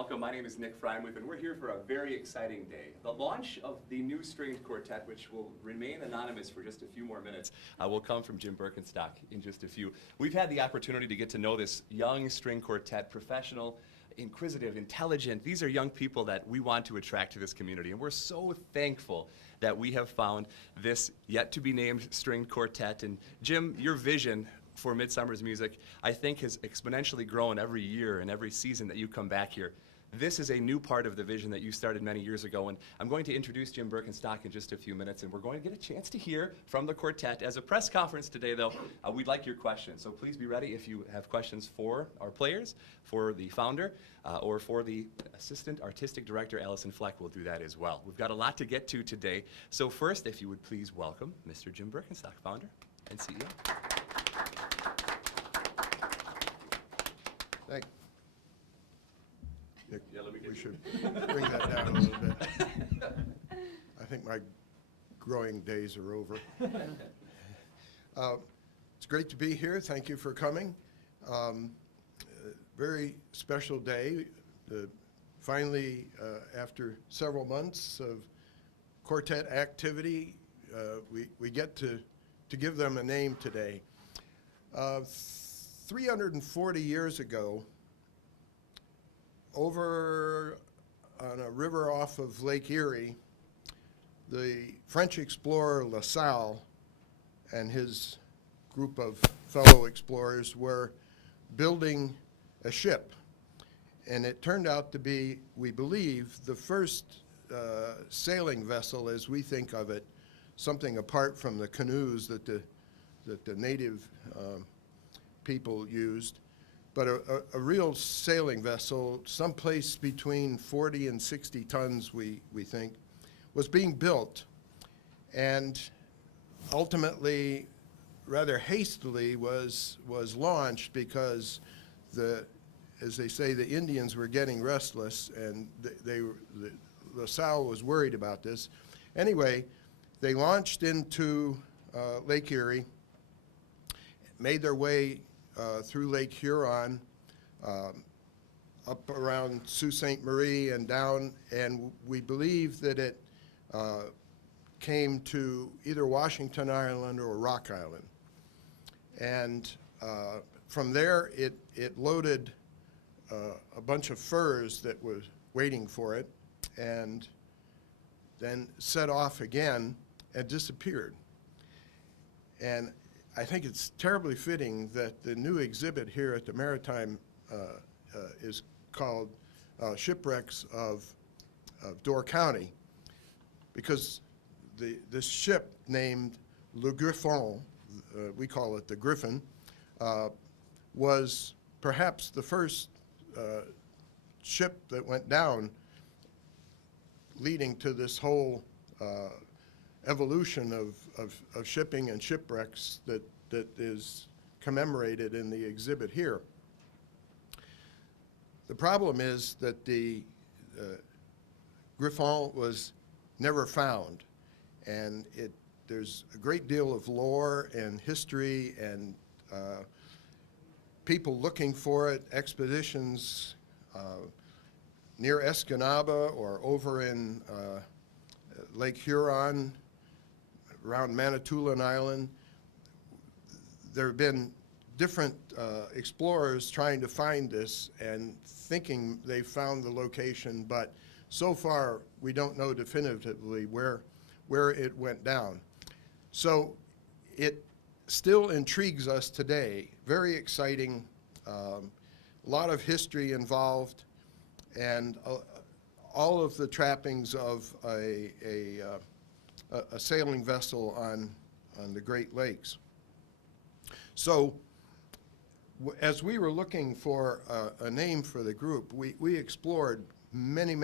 welcome. My name is Nick Freimuth, and we're here for a very exciting day. The launch of the new stringed quartet, which will remain anonymous for just a few more minutes, will come from Jim Birkenstock in just a few. We've had the opportunity to get to know this young string quartet, professional, inquisitive, intelligent. These are young people that we want to attract to this community, and we're so thankful that we have found this yet-to-be-named stringed quartet. And Jim, your vision for Midsummer's music, I think, has exponentially grown every year and every season that you come back here. This is a new part of the vision that you started many years ago, and I'm going to introduce Jim Birkenstock in just a few minutes, and we're going to get a chance to hear from the quartet. As a press conference today, though, we'd like your questions, so please be ready if you have questions for our players, for the founder, or for the Assistant Artistic Director, Allison Fleck will do that as well. We've got a lot to get to today, so first, if you would please welcome Mr. Jim Birkenstock, founder and CEO. Thank you. Yeah, let me get we should bring that down a little bit. I think my growing days are over. It's great to be here. Thank you for coming. Very special day. Finally, after several months of quartet activity, we get to give them a name today. 340 years ago, over on a river off of Lake Erie, the French explorer La Salle and his group of fellow explorers were building a ship. And it turned out to be, we believe, the first sailing vessel as we think of it, something apart from the canoes that the native people used, but a real sailing vessel, someplace between 40 and 60 tons, we think, was being built, and ultimately, rather hastily, was launched because as they say, the Indians were getting restless, and La Salle was worried about this. Anyway, they launched into Lake Erie, made their way through Lake Huron, up around Sault Ste. Marie and down, and we believe that it came to either Washington Island or Rock Island. And from there, it loaded a bunch of furs that was waiting for it, and then set off again and disappeared. And I think it's terribly fitting that the new exhibit here at the Maritime is called Shipwrecks of Door County, because this ship named Le Griffon, we call it the Griffon, was perhaps the first ship that went down, leading to this whole evolution of shipping and shipwrecks that is commemorated in the exhibit here. The problem is that the Griffon was never found, and there's a great deal of lore and history and people looking for it, expeditions near Escanaba or over in Lake Huron, around Manitoulin Island. There have been different explorers trying to find this and thinking they found the location, but so far we don't know definitively where it went down. So it still intrigues us today. Very exciting, a lot of history involved, and all of the trappings of a sailing vessel on the Great Lakes. So as we were looking for a name for the group, we explored many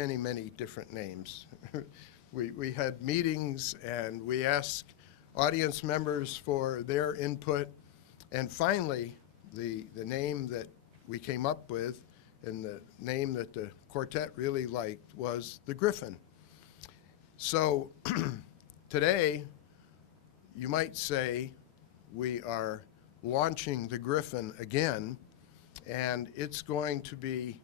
different names. we had meetings, and we asked audience members for their input, and finally the name that we came up with, and the name that the quartet really liked, was the Griffon. So today, you might say, we are launching the Griffon again, and it's going to be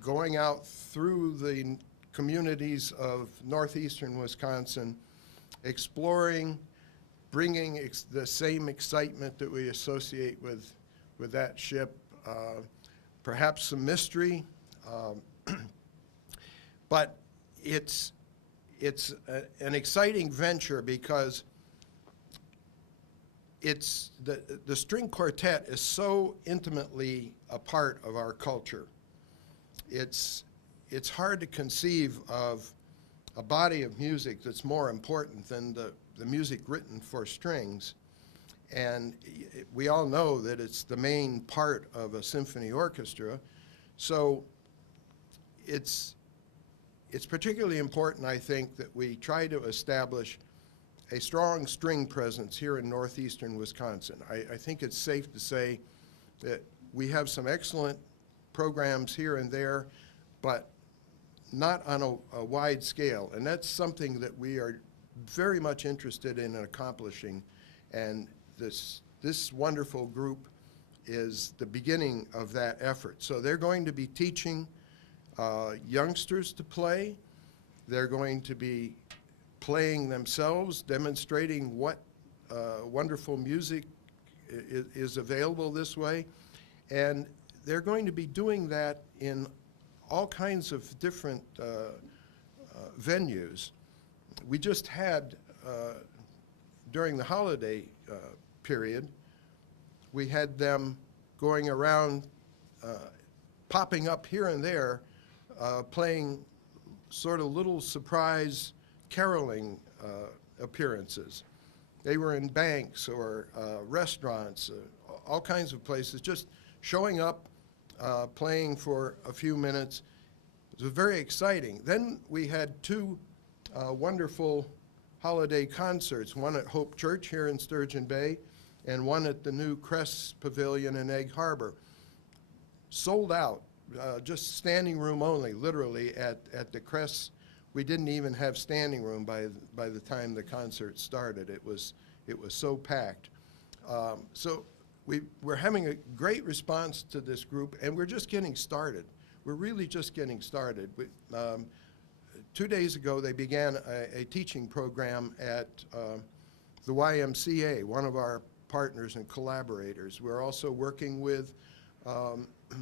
going out through the communities of northeastern Wisconsin, exploring, bringing the same excitement that we associate with that ship, perhaps some mystery, but it's an exciting venture because the string quartet is so intimately a part of our culture. It's hard to conceive of a body of music that's more important than the music written for strings. And we all know that it's the main part of a symphony orchestra. So it's particularly important, I think, that we try to establish a strong string presence here in northeastern Wisconsin. I think it's safe to say that we have some excellent programs here and there, but not on a wide scale. And that's something that we are very much interested in accomplishing. And this wonderful group is the beginning of that effort. So they're going to be teaching youngsters to play. They're going to be playing themselves, demonstrating what wonderful music is available this way. And they're going to be doing that in all kinds of different venues. We just had, during the holiday period, we had them going around, popping up here and there, playing sort of little surprise caroling appearances. They were in banks or restaurants, all kinds of places, just showing up, playing for a few minutes. It was very exciting. Then we had two wonderful holiday concerts, one at Hope Church here in Sturgeon Bay and one at the new Cress Pavilion in Egg Harbor. Sold out, just standing room only, literally, at the Cress. We didn't even have standing room by the time the concert started. It was so packed. So we're having a great response to this group, and we're just getting started. We're really just getting started. 2 days ago, they began a teaching program at the YMCA, one of our partners and collaborators. We're also working with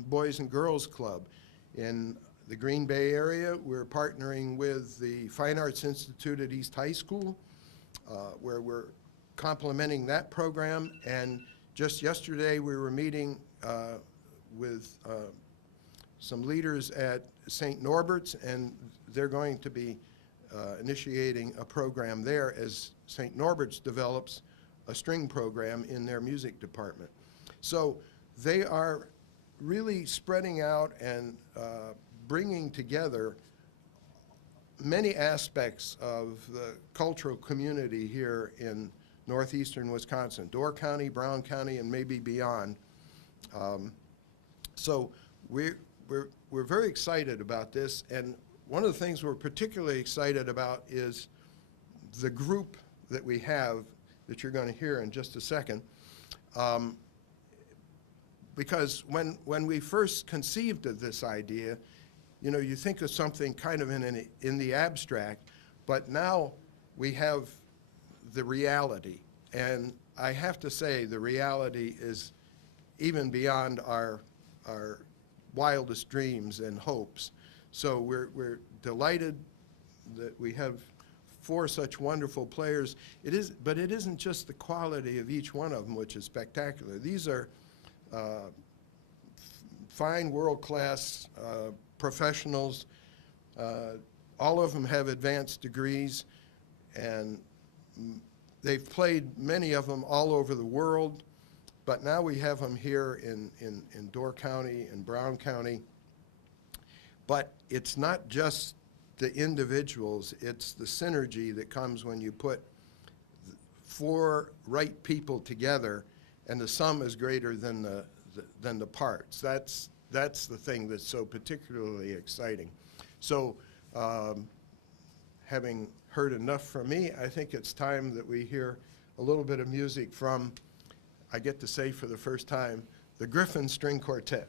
Boys and Girls Club. In the Green Bay area, we're partnering with the Fine Arts Institute at East High School, where we're complementing that program. And just yesterday, we were meeting with some leaders at St. Norbert's, and they're going to be initiating a program there as St. Norbert's develops a string program in their music department. So they are really spreading out and bringing together many aspects of the cultural community here in northeastern Wisconsin, Door County, Brown County, and maybe beyond. So we're very excited about this, and one of the things we're particularly excited about is the group that we have that you're going to hear in just a second. Because when we first conceived of this idea, you know, you think of something kind of in the abstract, but now we have the reality. And I have to say, the reality is even beyond our wildest dreams and hopes. So we're delighted that we have 4 such wonderful players. But it isn't just the quality of each one of them which is spectacular. These are fine world-class professionals. All of them have advanced degrees, and they've played, many of them, all over the world. But now we have them here in Door County and Brown County. But it's not just the individuals, it's the synergy that comes when you put 4 right people together, and the sum is greater than the parts. That's the thing that's so particularly exciting. So having heard enough from me, I think it's time that we hear a little bit of music from, I get to say for the first time, the Griffon String Quartet.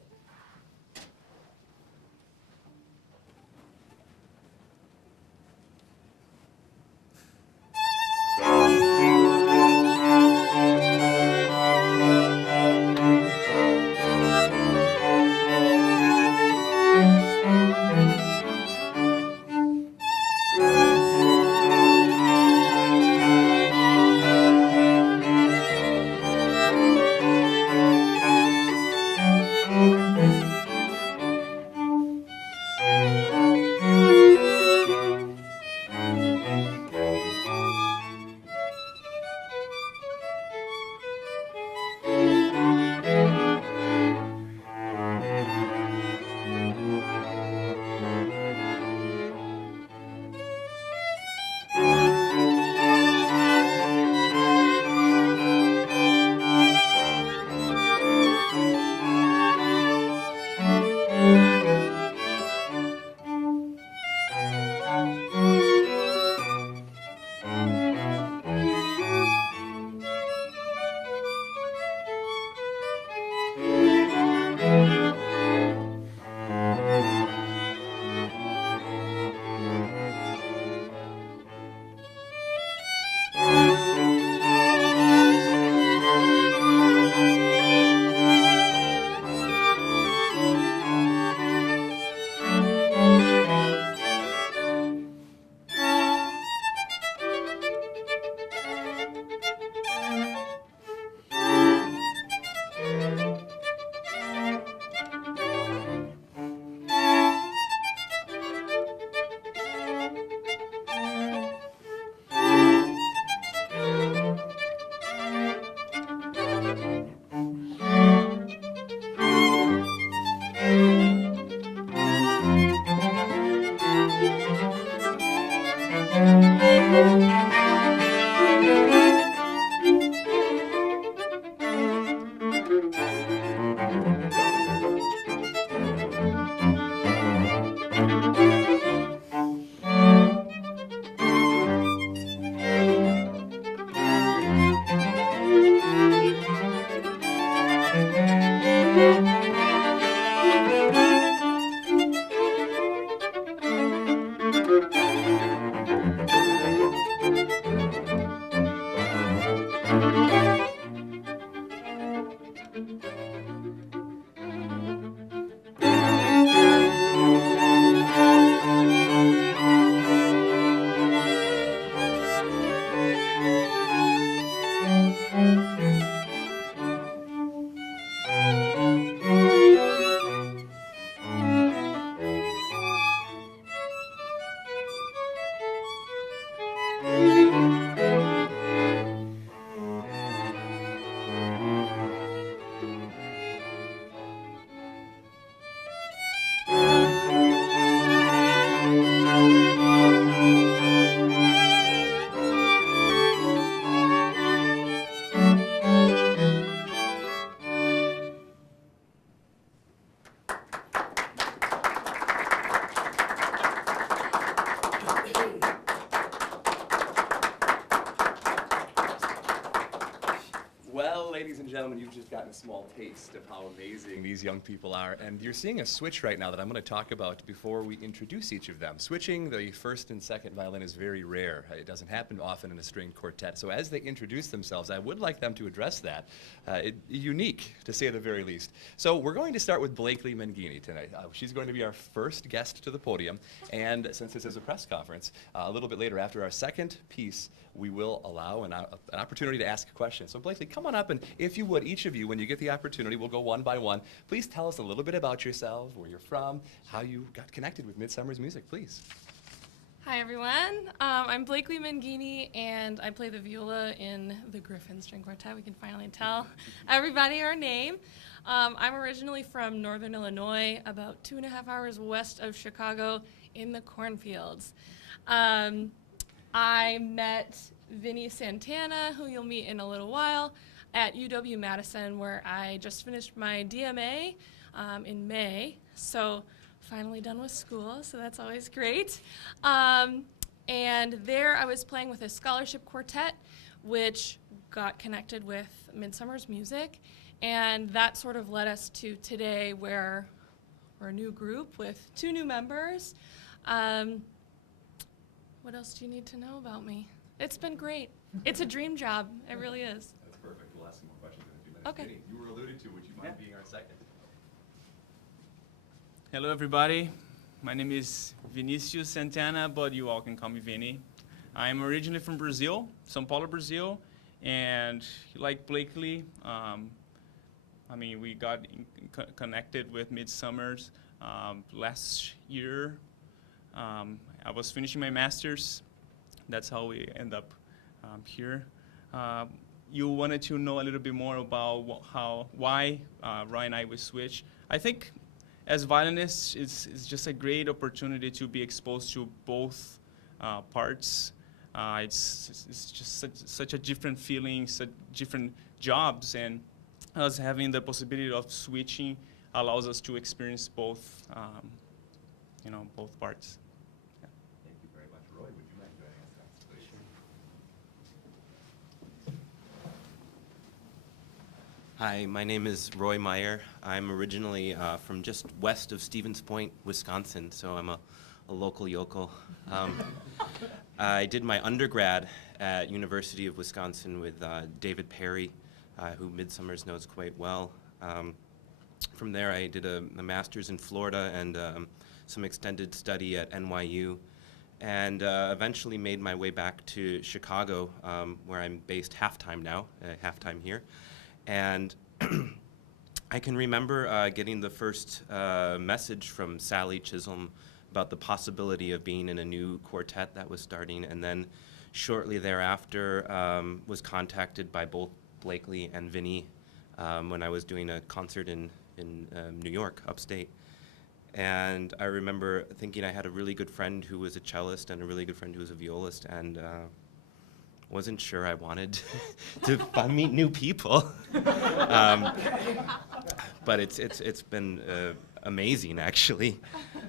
Well, ladies and gentlemen, you've just gotten a small taste of how amazing these young people are. And you're seeing a switch right now that I'm going to talk about before we introduce each of them. Switching the first and second violin is very rare. It doesn't happen often in a stringed quartet. So as they introduce themselves, I would like them to address that. Unique, to say the very least. So we're going to start with Blakely Mangini tonight. She's going to be our first guest to the podium. And since this is a press conference, a little bit later after our second piece, we will allow an opportunity to ask a question. So Blakely, come on up, and if you would, each of you, when you get the opportunity, we'll go one by one. Please tell us a little bit about yourself, where you're from, how you got connected with Midsummer's music, please. Hi everyone, I'm Blakely Mangini and I play the viola in the Griffon String Quartet. We can finally tell everybody our name. I'm originally from Northern Illinois, about 2.5 hours west of Chicago in the cornfields. I met Vinicius Santana, who you'll meet in a little while, at UW-Madison, where I just finished my DMA in May. So finally done with school, so that's always great. And there I was playing with a scholarship quartet, which got connected with Midsummer's music. And that sort of led us to today, where we're a new group with 2 new members. What else do you need to know about me? It's been great. It's a dream job. It really is. That's perfect. We'll ask some more questions in a few minutes. Okay. Vinny, you were alluded to. Would you mind being our second? Hello, everybody. My name is Vinicius Santana, but you all can call me Vinny. I'm originally from Brazil, São Paulo, Brazil, and like Blakely, we got connected with Midsummer's last year. I was finishing my master's. That's how we end up here. You wanted to know a little bit more about why Roy and I would switch. I think as violinists, it's just a great opportunity to be exposed to both parts. It's just such a different feeling, such different jobs, and us having the possibility of switching allows us to experience both, both parts. Thank you very much. Roy, would you mind joining us next, please? Hi, my name is Roy Meier. I'm originally from just west of Stevens Point, Wisconsin, so I'm a local yokel. I did my undergrad at University of Wisconsin with David Perry, who Midsummer's knows quite well. From there, I did a master's in Florida and some extended study at NYU, and eventually made my way back to Chicago, where I'm based half-time now, half-time here. And I can remember getting the first message from Sally Chisholm about the possibility of being in a new quartet that was starting, and then shortly thereafter was contacted by both Blakely and Vinny when I was doing a concert in New York, upstate. And I remember thinking I had a really good friend who was a cellist and a really good friend who was a violist, and wasn't sure I wanted to meet new people. But it's been amazing, actually.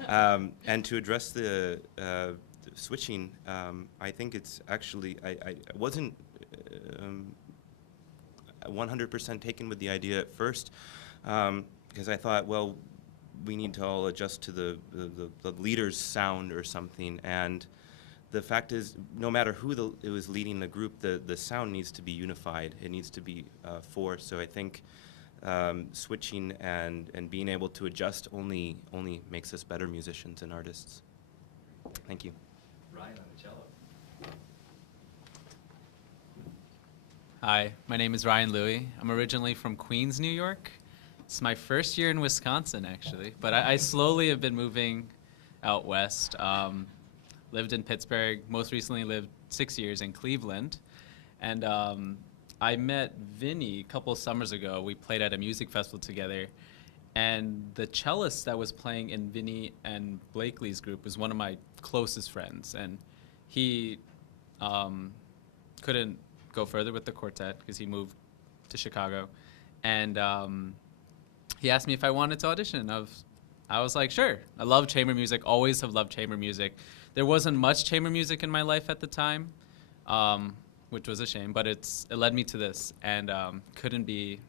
And to address the switching, I think it's actually, I wasn't 100% taken with the idea at first, because I thought, well, we need to all adjust to the leader's sound or something. And the fact is, no matter who it was leading the group, the sound needs to be unified. It needs to be four. So I think switching and being able to adjust only makes us better musicians and artists. Thank you. Ryan on the cello. Hi, my name is Ryan Louie. I'm originally from Queens, New York. It's my first year in Wisconsin, actually, but I slowly have been moving out west. Lived in Pittsburgh, most recently lived 6 years in Cleveland. And I met Vinny a couple summers ago. We played at a music festival together. And the cellist that was playing in Vinny and Blakely's group was one of my closest friends. And he couldn't go further with the quartet because he moved to Chicago. And he asked me if I wanted to audition. I was like, sure. I love chamber music, always have loved chamber music. There wasn't much chamber music in my life at the time, which was a shame, but it led me to this, and couldn't be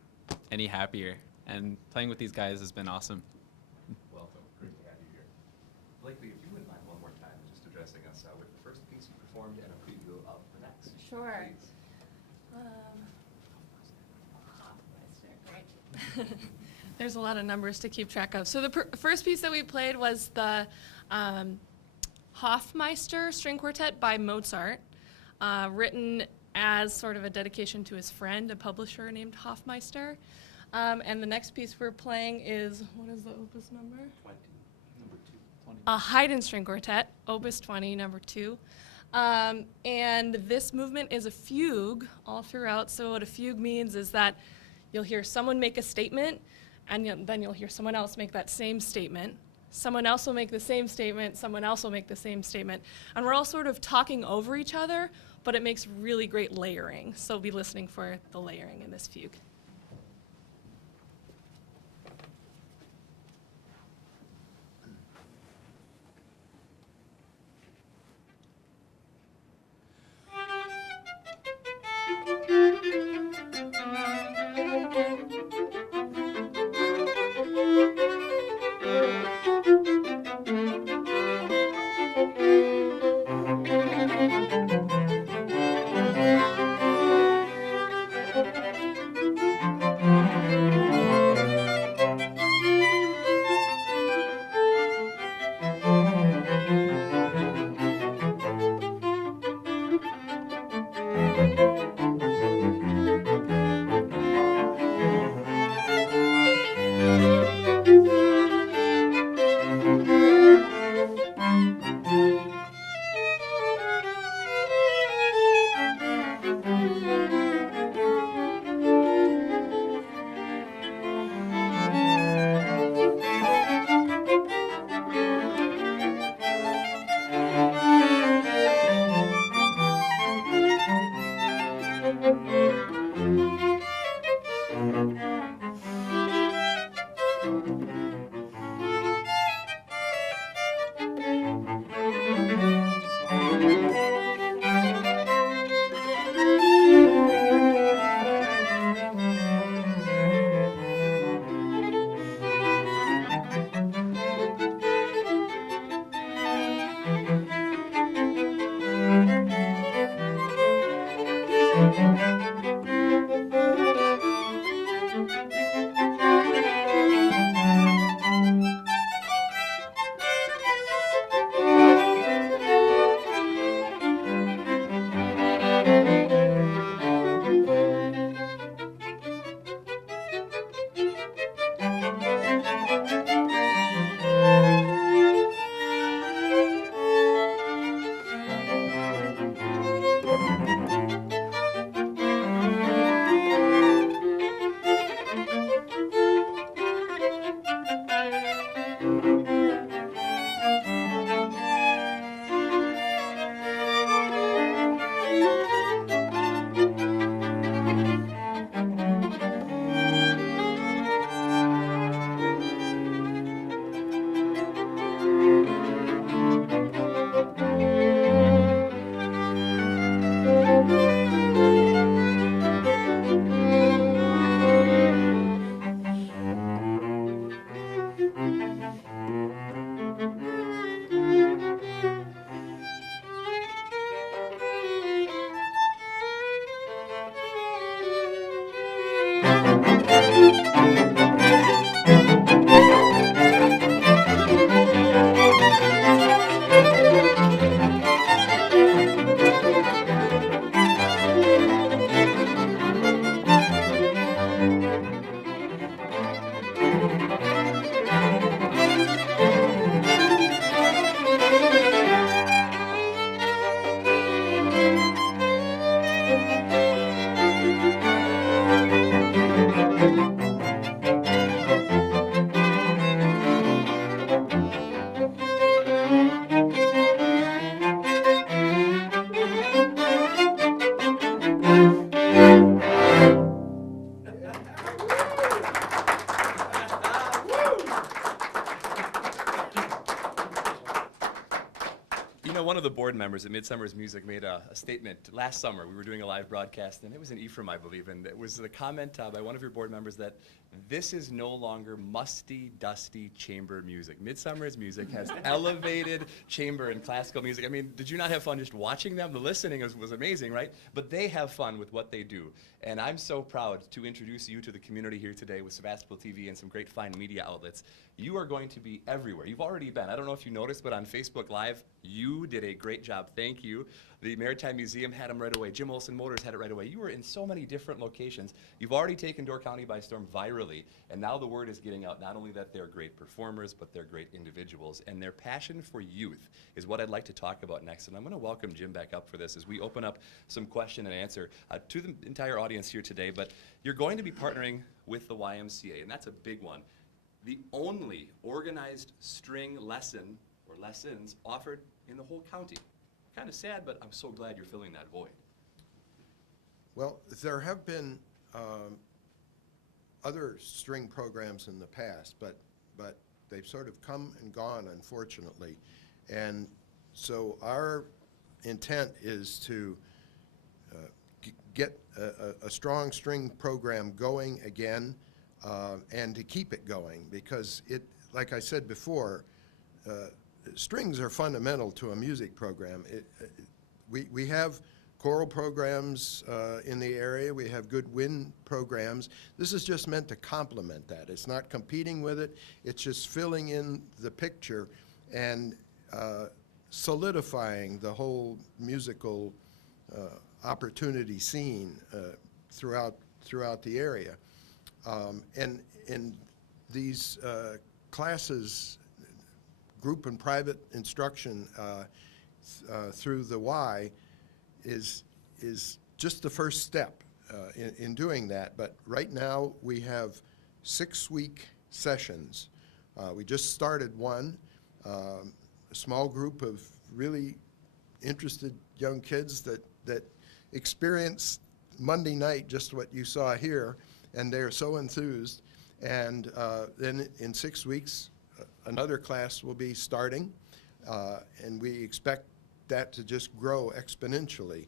any happier. And playing with these guys has been awesome. Welcome. Great to have you here. Blakely, if you wouldn't mind one more time just addressing us with the first piece you performed and a preview of the next. Sure. Please. Great. There's a lot of numbers to keep track of. So the first piece that we played was the Hofmeister String Quartet by Mozart, written as sort of a dedication to his friend, a publisher named Hofmeister. And the next piece we're playing is, what is the opus number? 20, number 2. A Haydn String Quartet, Opus 20, number 2. And this movement is a fugue all throughout. So what a fugue means is that you'll hear someone make a statement, and then you'll hear someone else make that same statement. Someone else will make the same statement, someone else will make the same statement. And we're all sort of talking over each other, but it makes really great layering. So be listening for the layering in this fugue. members at Midsummer's Music made a statement last summer. We were doing a live broadcast, and it was in Ephraim, I believe, and it was the comment by one of your board members that this is no longer musty, dusty chamber music. Midsummer's Music has elevated chamber and classical music. I mean, did you not have fun just watching them? The listening was amazing, right? But they have fun with what they do. And I'm so proud to introduce you to the community here today with Sebastopol TV and some great fine media outlets. You are going to be everywhere. You've already been. I don't know if you noticed, but on Facebook Live, you did a great job. Thank you. The Maritime Museum had them right away. Jim Olson Motors had it right away. You were in so many different locations. You've already taken Door County by storm virally, and now the word is getting out not only that they're great performers, but they're great individuals, and their passion for youth is what I'd like to talk about next. And I'm going to welcome Jim back up for this as we open up some question and answer to the entire audience here today. But you're going to be partnering with the YMCA, and that's a big one. The only organized string lesson or lessons offered in the whole county. Kind of sad, but I'm so glad you're filling that void. Well, there have been other string programs in the past, but they've sort of come and gone, unfortunately. And so our intent is to get a strong string program going again, and to keep it going, because it, like I said before, strings are fundamental to a music program. We have choral programs in the area. We have good wind programs. This is just meant to complement that. It's not competing with it. It's just filling in the picture and solidifying the whole musical opportunity scene throughout the area. And these classes, group and private instruction through the Y is just the first step in doing that. But right now we have 6-week sessions. We just started one, a small group of really interested young kids that experience Monday night just what you saw here, and they're so enthused. And then in 6 weeks, another class will be starting, and we expect that to just grow exponentially.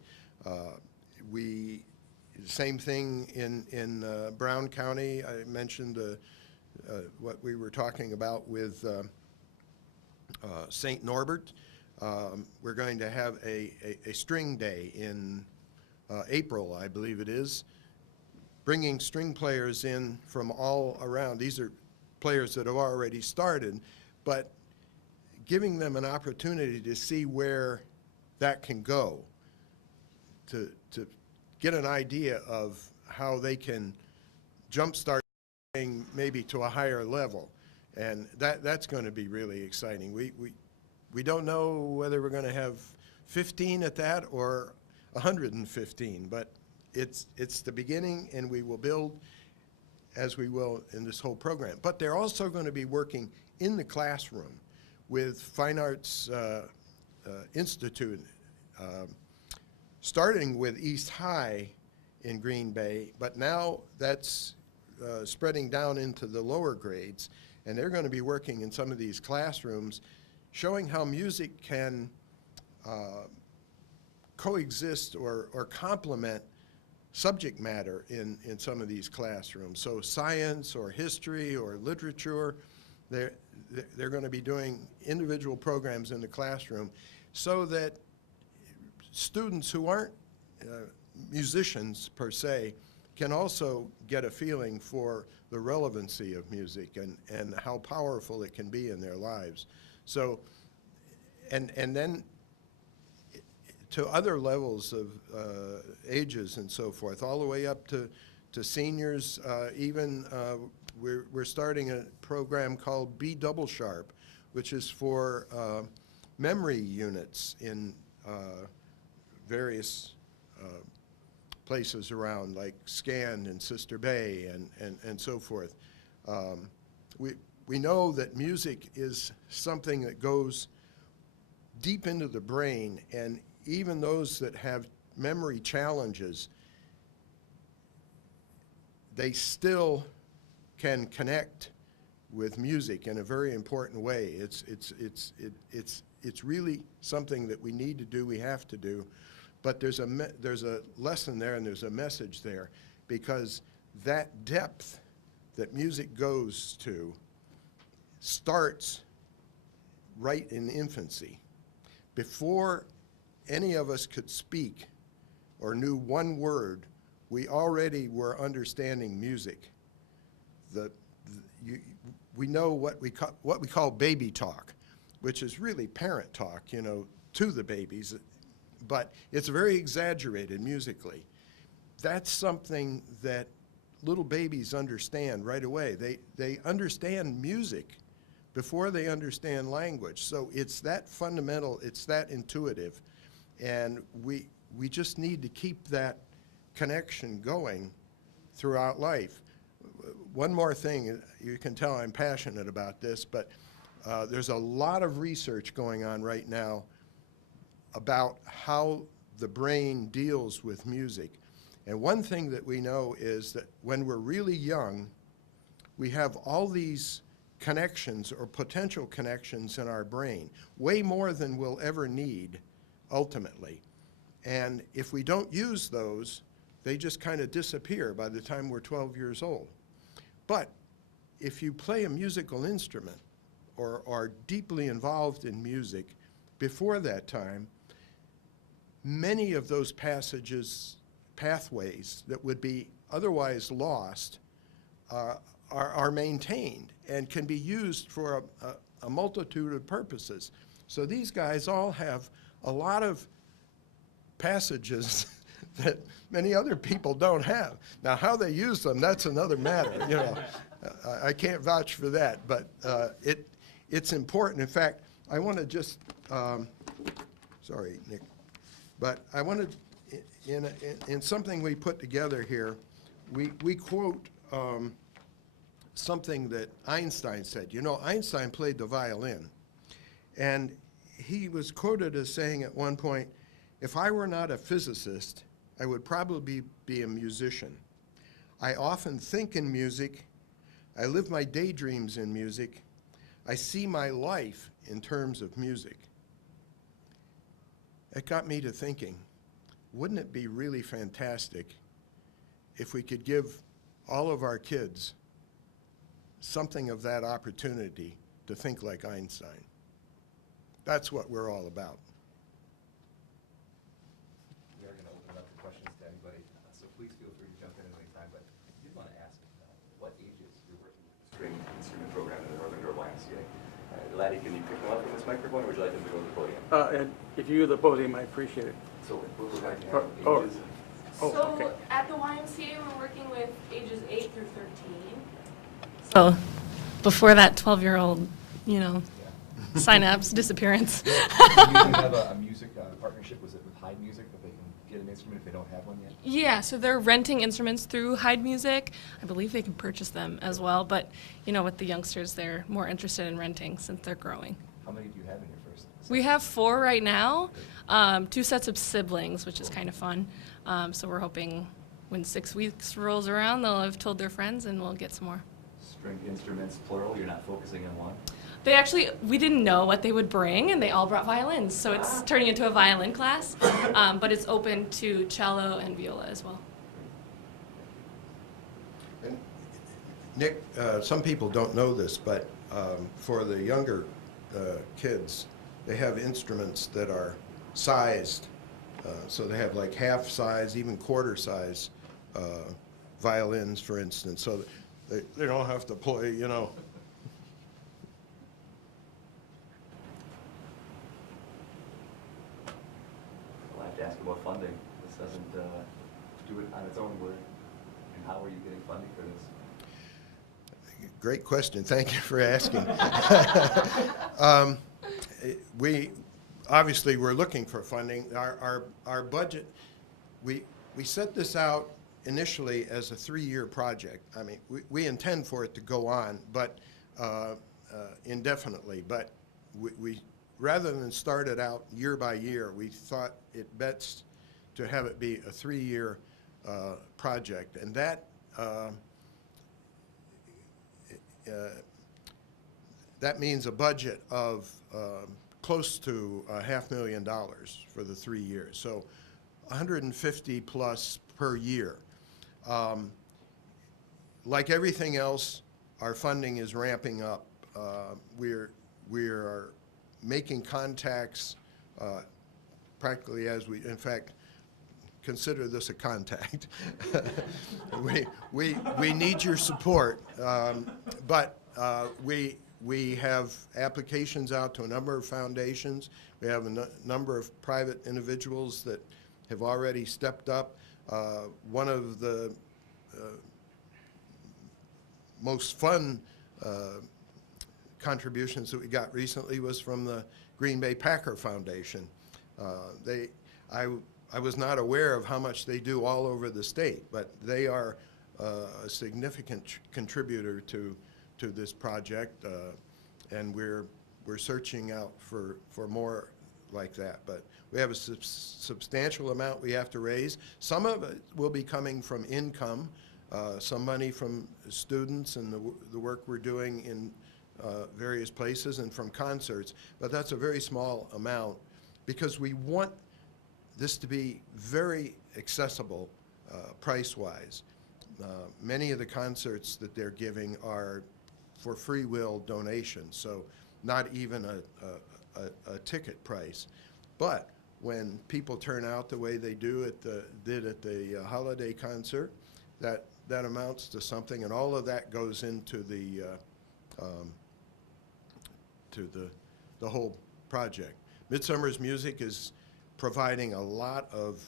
Same thing in Brown County. I mentioned what we were talking about with St. Norbert. We're going to have a string day in April, I believe it is, bringing string players in from all around. These are players that have already started, but giving them an opportunity to see where that can go, to get an idea of how they can jumpstart maybe to a higher level. And that's going to be really exciting. We don't know whether we're going to have 15 at that or 115, but it's the beginning, and we will build as we will in this whole program. But they're also going to be working in the classroom with Fine Arts Institute, starting with East High in Green Bay, but now that's spreading down into the lower grades, and they're going to be working in some of these classrooms, showing how music can coexist or complement subject matter in some of these classrooms. So science or history or literature, they're going to be doing individual programs in the classroom so that students who aren't musicians per se can also get a feeling for the relevancy of music and how powerful it can be in their lives. So, and then to other levels of ages and so forth, all the way up to seniors. Even we're starting a program called B Double Sharp, which is for memory units in various places around, like Scan and Sister Bay and so forth. We know that music is something that goes deep into the brain, and even those that have memory challenges, they still can connect with music in a very important way. It's it's really something that we need to do, we have to do, but there's a lesson there and there's a message there, because that depth that music goes to starts right in infancy. Before any of us could speak or knew one word, we already were understanding music. We know what we call baby talk, which is really parent talk, you know, to the babies, but it's very exaggerated musically. That's something that little babies understand right away. They understand music before they understand language. So it's that fundamental, it's that intuitive, and we just need to keep that connection going throughout life. One more thing, you can tell I'm passionate about this, but there's a lot of research going on right now about how the brain deals with music. And one thing that we know is that when we're really young, we have all these connections or potential connections in our brain, way more than we'll ever need ultimately. And if we don't use those, they just kind of disappear by the time we're 12 years old. But if you play a musical instrument or are deeply involved in music before that time, many of those pathways that would be otherwise lost are maintained and can be used for a multitude of purposes. So these guys all have a lot of passages that many other people don't have. Now, how they use them, that's another matter. You know, I can't vouch for that, but it's important. In fact, I want to just, sorry, Nick, but I wanted, in something we put together here, we quote something that Einstein said. You know, Einstein played the violin, and he was quoted as saying at one point, "If I were not a physicist, I would probably be a musician. I often think in music. I live my daydreams in music. I see my life in terms of music." It got me to thinking, wouldn't it be really fantastic if we could give all of our kids something of that opportunity to think like Einstein? That's what we're all about. We are going to open it up to questions to anybody, so please feel free to jump in at any time. But I did want to ask, what ages you're working with the string instrument program in the Northern Door YMCA? Laddie, can you pick them up from this microphone, or would you like them to go to the podium? And if you use the podium, I appreciate it. So what we're going to have Oh, ages. Oh, okay. So at the YMCA, we're working with ages 8 through 13. So before that 12-year-old, you know, synapse disappearance. Do you have a music partnership? Was it with Haydn Music that they can get an instrument if they don't have one yet? Yeah, so they're renting instruments through Haydn Music. I believe they can purchase them as well, but you know, with the youngsters, they're more interested in renting since they're growing. How many do you have in your first? We have 4 right now, 2 sets of siblings, which is kind of fun. So we're hoping when 6 weeks rolls around, they'll have told their friends and we'll get some more. String instruments, plural, you're not focusing on one? We didn't know what they would bring, and they all brought violins. So it's turning into a violin class, but it's open to cello and viola as well. And Nick, some people don't know this, but for the younger kids, they have instruments that are sized. So they have like half size, even quarter size violins, for instance. So they don't have to play, you know. I'll have to ask about funding. This doesn't do it on its own. And how are you getting funding for this? Great question. Thank you for asking. We're looking for funding. Our budget, we set this out initially as a 3-year project. I mean, we intend for it to go on, but indefinitely. But we rather than start it out year by year, we thought it best to have it be a 3-year project, and that means a budget of close to $500,000 for the 3 years. So 150 plus per year. Like everything else, our funding is ramping up. We are making contacts practically as we, in fact, consider this a contact. we need your support, but we have applications out to a number of foundations. We have a number of private individuals that have already stepped up. One of the most fun contributions that we got recently was from the Green Bay Packer Foundation. I was not aware of how much they do all over the state, but they are a significant contributor to this project, and we're searching out for more like that. But we have a substantial amount we have to raise. Some of it will be coming from income, some money from students and the work we're doing in various places, and from concerts, but that's a very small amount because we want this to be very accessible price-wise. Many of the concerts that they're giving are for free will donations, so not even a ticket price. But when people turn out the way they did at the holiday concert, that amounts to something, and all of that goes into the whole project. Midsummer's Music is providing a lot of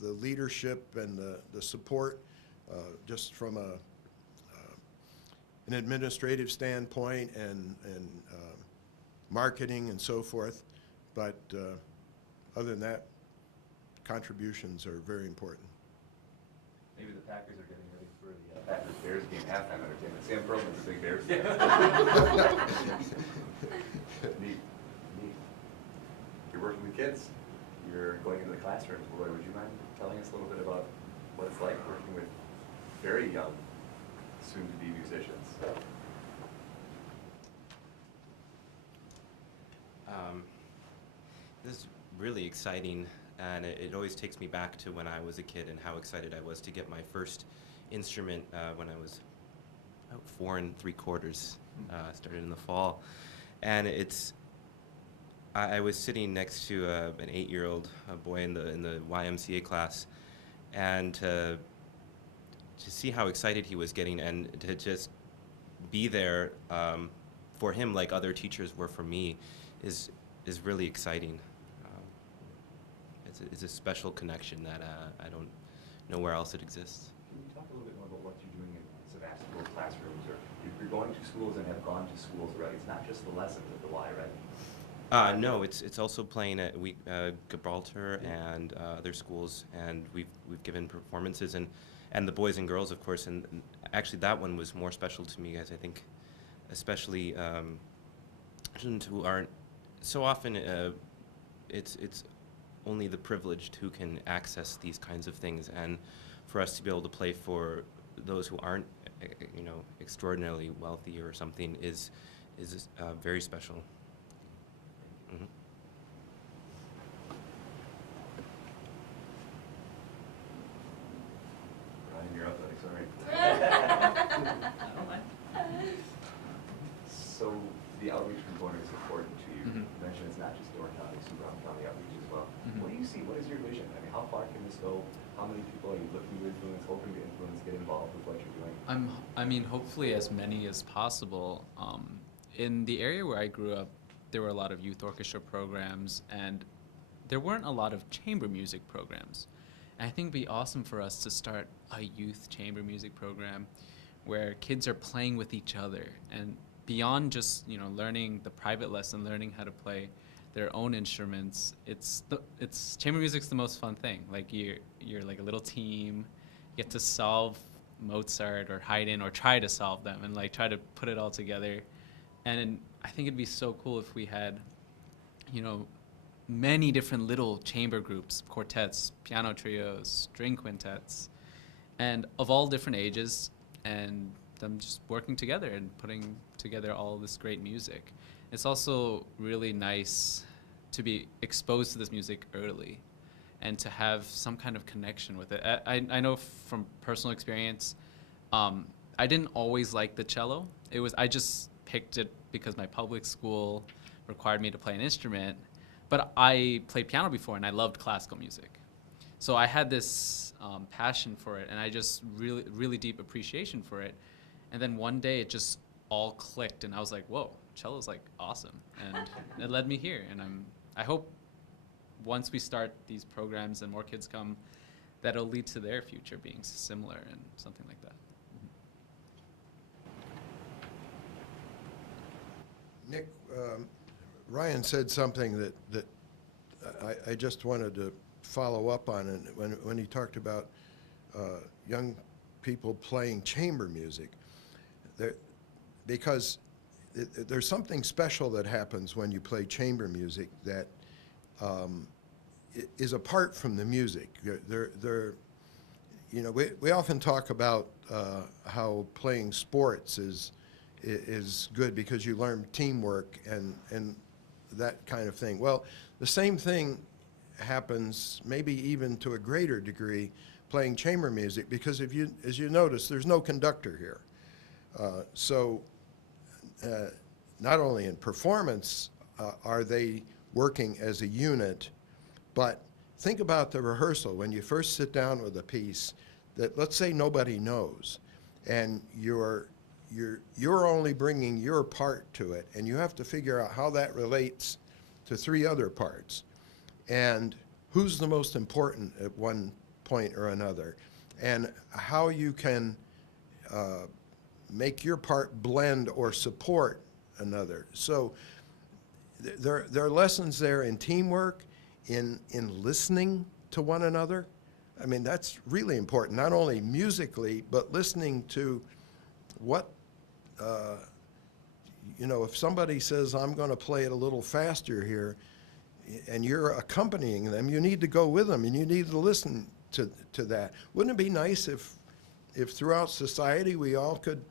the leadership and the support just from an administrative standpoint and marketing and so forth. But other than that, contributions are very important. Maybe the Packers are getting ready for the Packers-Bears game halftime entertainment. Sam Perlman's a big Bears fan. Neat. You're working with kids. You're going into the classrooms. Roy, would you mind telling us a little bit about what it's like working with very young, soon-to-be musicians? This is really exciting, and it always takes me back to when I was a kid and how excited I was to get my first instrument when I was about 4 3/4. Started in the fall, and I was sitting next to an 8-year-old boy in the YMCA class, and to see how excited he was getting and to just be there for him like other teachers were for me is really exciting. It's a special connection that I don't know where else it exists. Can you talk a little bit more about what you're doing in Sebastopol classrooms, or you're going to schools and have gone to schools, right? It's not just the lessons at the Y, right? No, it's also playing at Gibraltar and other schools, and we've given performances, and the boys and girls, of course, and actually that one was more special to me, as I think, especially students who aren't so often. It's only the privileged who can access these kinds of things, and for us to be able to play for those who aren't, extraordinarily wealthy or something is very special. Mm-hmm. Ryan, you're up next, all right. So the outreach component is important to you. Mhm. You mentioned it's not just Dorn County, it's Brown County outreach as well. Mhm. What do you see? What is your vision? I mean, how far can this go? How many people are you looking to influence, hoping to influence, get involved with what you're doing? I mean, hopefully as many as possible. In the area where I grew up, there were a lot of youth orchestra programs, and there weren't a lot of chamber music programs. And I think it'd be awesome for us to start a youth chamber music program where kids are playing with each other, and beyond just learning the private lesson, learning how to play their own instruments. It's chamber music's the most fun thing. Like you're like a little team, you get to solve Mozart or Haydn, or try to solve them, and like try to put it all together. And I think it'd be so cool if we had, many different little chamber groups, quartets, piano trios, string quintets, and of all different ages, and them just working together and putting together all this great music. it's also really nice to be exposed to this music early and to have some kind of connection with it. I know from personal experience, I didn't always like the cello. I just picked it because my public school required me to play an instrument, but I played piano before and I loved classical music. So I had this passion for it, and I just really deep appreciation for it. And then one day it just all clicked, and I was like, whoa, cello's like awesome. And it led me here, and I hope once we start these programs and more kids come, that'll lead to their future being similar and something like that. Nick, Ryan said something that I just wanted to follow up on it when he talked about young people playing chamber music. Because there's something special that happens when you play chamber music that is apart from the music. You know, we often talk about how playing sports is good because you learn teamwork and that kind of thing. Well, the same thing happens, maybe even to a greater degree, playing chamber music, because as you notice, there's no conductor here. So not only in performance are they working as a unit, but think about the rehearsal. When you first sit down with a piece that, let's say, nobody knows, and you're only bringing your part to it, and you have to figure out how that relates to 3 other parts, and who's the most important at one point or another, and how you can make your part blend or support another. So there are lessons there in teamwork, in listening to one another. I mean, that's really important, not only musically, but listening to what, you know, if somebody says, I'm going to play it a little faster here, and you're accompanying them, you need to go with them, and you need to listen to that. Wouldn't it be nice if throughout society we all could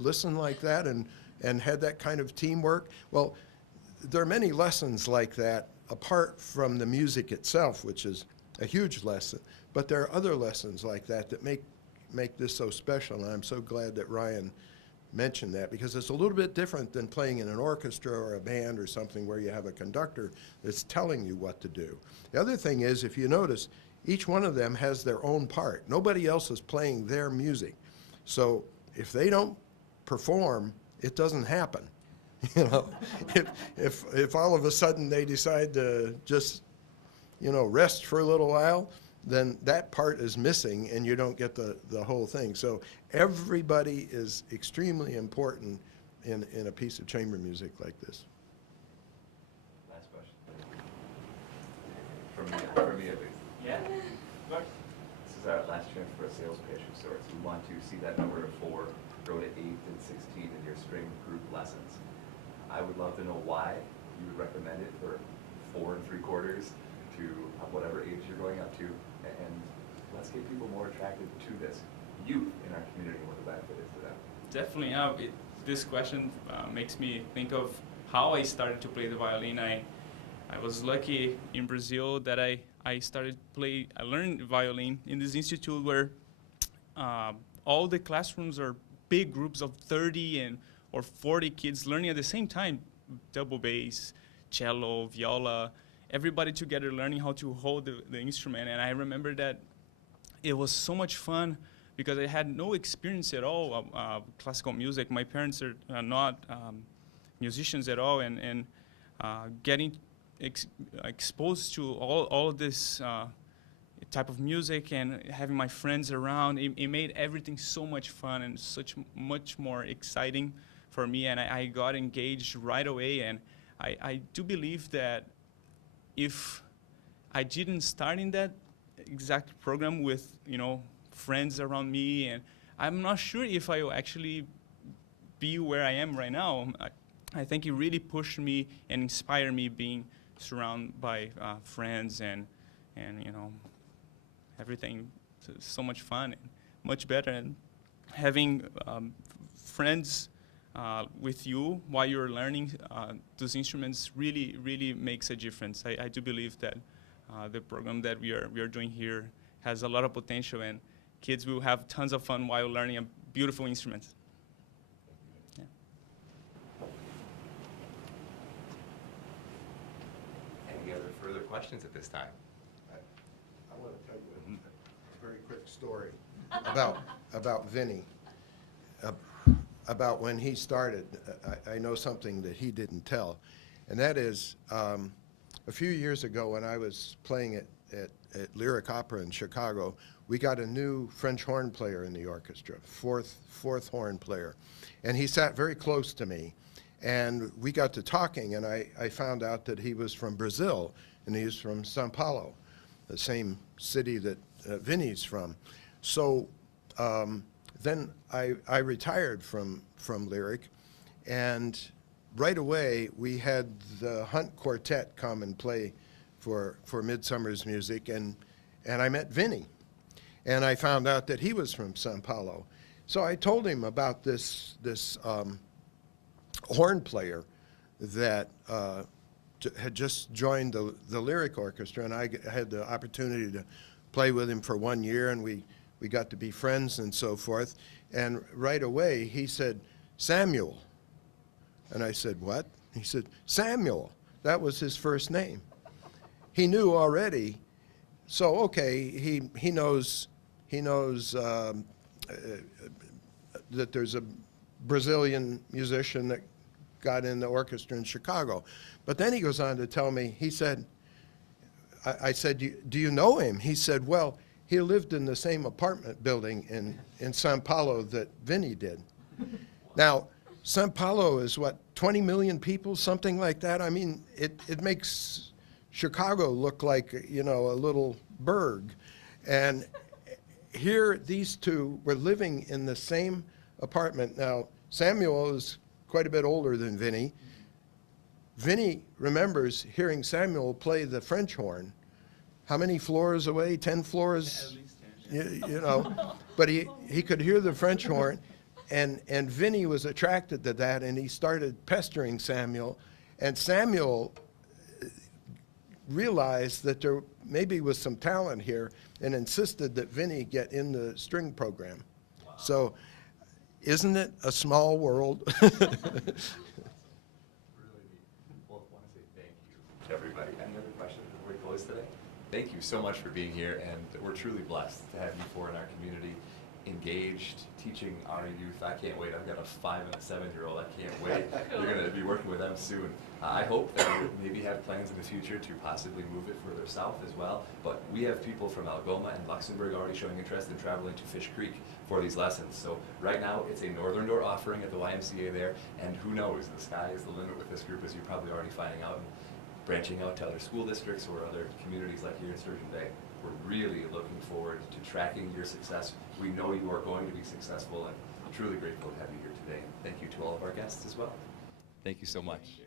listen like that and had that kind of teamwork? Well, there are many lessons like that apart from the music itself, which is a huge lesson, but there are other lessons like that that make this so special, and I'm so glad that Ryan mentioned that, because it's a little bit different than playing in an orchestra or a band or something where you have a conductor that's telling you what to do. The other thing is, if you notice, each one of them has their own part. Nobody else is playing their music. So if they don't perform, it doesn't happen. You know, if all of a sudden they decide to just, you know, rest for a little while, then that part is missing and you don't get the whole thing. So everybody is extremely important in a piece of chamber music like this. Last question. From me at least. Yeah. This is our last chance for a sales pitch of sorts. We want to see that number of 4 go to 8 and 16 in your string group lessons. I would love to know why you would recommend it for 4 3/4 to whatever age you're going up to, and let's get people more attracted to this. Youth in our community, what the benefit is to them. Definitely. This question makes me think of how I started to play the violin. I was lucky in Brazil that I learned violin in this institute where all the classrooms are big groups of 30 or 40 kids learning at the same time, double bass, cello, viola, everybody together learning how to hold the instrument. And I remember that it was so much fun because I had no experience at all of classical music. My parents are not musicians at all, and getting exposed to all of this type of music and having my friends around, it made everything so much fun and much more exciting for me, and I got engaged right away. And I do believe that if I didn't start in that exact program with, you know, friends around me, and I'm not sure if I will actually be where I am right now. I think it really pushed me and inspired me being surrounded by friends and you know, everything so much fun and much better. And having friends with you while you're learning those instruments really makes a difference. I do believe that the program that we are doing here has a lot of potential, and kids will have tons of fun while learning a beautiful instrument. Yeah. Any other further questions at this time? I want to tell you a very quick story about Vinny. About when he started, I know something that he didn't tell, and that is a few years ago when I was playing at Lyric Opera in Chicago, we got a new French horn player in the orchestra, fourth horn player, and he sat very close to me, and we got to talking, and I found out that he was from Brazil, and he was from São Paulo, the same city that Vinny's from. So then I retired from Lyric, and right away we had the Hunt Quartet come and play for Midsummer's music, and I met Vinny, and I found out that he was from São Paulo. So I told him about this horn player that had just joined the Lyric Orchestra, and I had the opportunity to play with him for 1 year, and we got to be friends and so forth. And right away he said, "Samuel." And I said, "What?" He said, "Samuel." That was his first name. He knew already. So okay, he knows that there's a Brazilian musician that got in the orchestra in Chicago. But then he goes on to tell me, he said, I said, "Do you know him?" He said, "Well, he lived in the same apartment building in São Paulo that Vinny did." Now, São Paulo is what, 20 million people, something like that? I mean, it makes Chicago look like, you know, a little burg. And here, these two were living in the same apartment. Now, Samuel is quite a bit older than Vinny. Vinny remembers hearing Samuel play the French horn. How many floors away? 10 floors? At least 10. You know, but he could hear the French horn, and Vinny was attracted to that, and he started pestering Samuel, and Samuel realized that there maybe was some talent here and insisted that Vinny get in the string program. Wow. So isn't it a small world? Really neat. Well, I want to say thank you to everybody. Any other questions before we close today? Thank you so much for being here, and we're truly blessed to have you four in our community, engaged, teaching our youth. I can't wait. I've got a 5 and a 7-year-old. I can't wait. You're going to be working with them soon. I hope that you maybe have plans in the future to possibly move it further south as well. But we have people from Algoma and Luxembourg already showing interest in traveling to Fish Creek for these lessons. So right now it's a Northern Door offering at the YMCA there, and who knows, the sky is the limit with this group, as you're probably already finding out, and branching out to other school districts or other communities like here in Sturgeon Bay. We're really looking forward to tracking your success. We know you are going to be successful, and I'm truly grateful to have you here today. And thank you to all of our guests as well. Thank you so much.